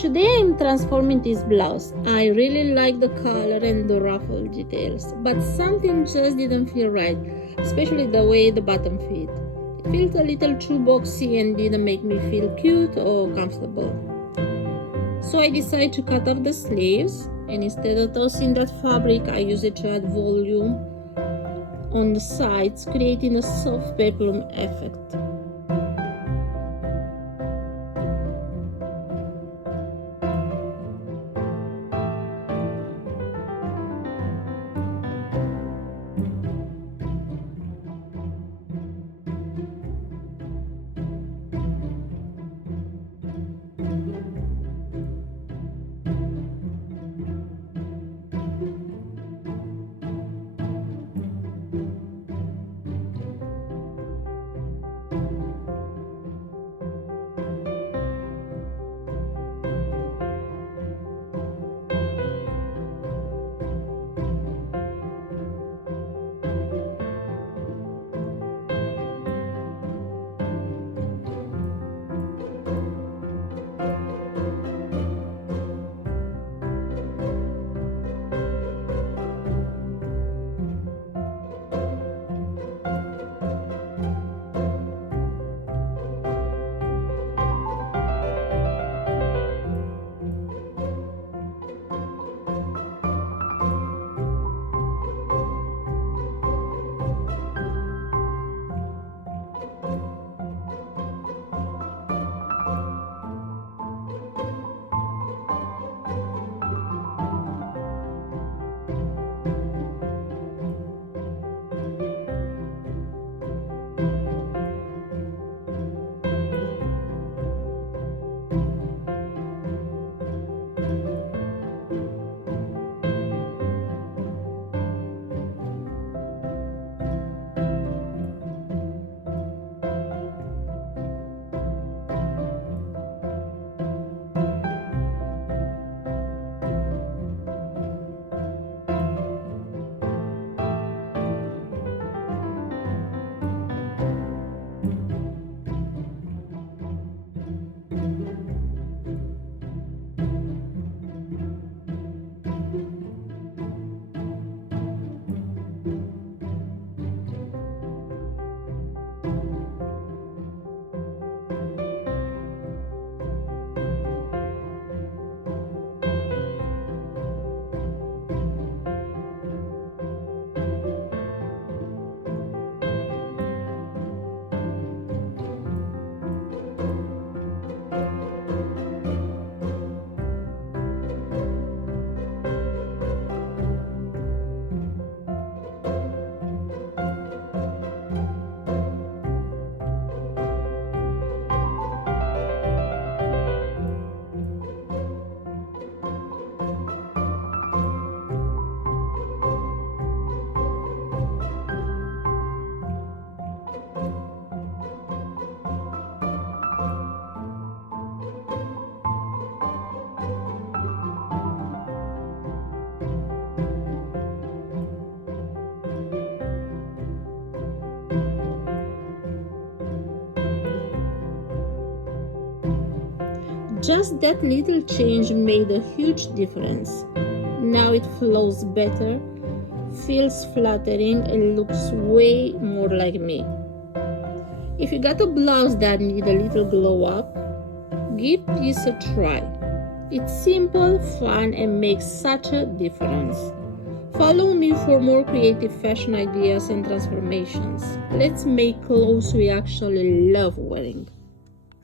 Today I'm transforming this blouse. I really like the color and the ruffle details, but something just didn't feel right, especially the way the bottom fit. It felt a little too boxy and didn't make me feel cute or comfortable. So I decided to cut off the sleeves, and instead of tossing that fabric, I used it to add volume on the sides, creating a soft peplum effect. Just that little change made a huge difference. Now it flows better, feels flattering, and looks way more like me. If you got a blouse that needs a little glow up, give this a try. It's simple, fun, and makes such a difference. Follow me for more creative fashion ideas and transformations. Let's make clothes we actually love wearing.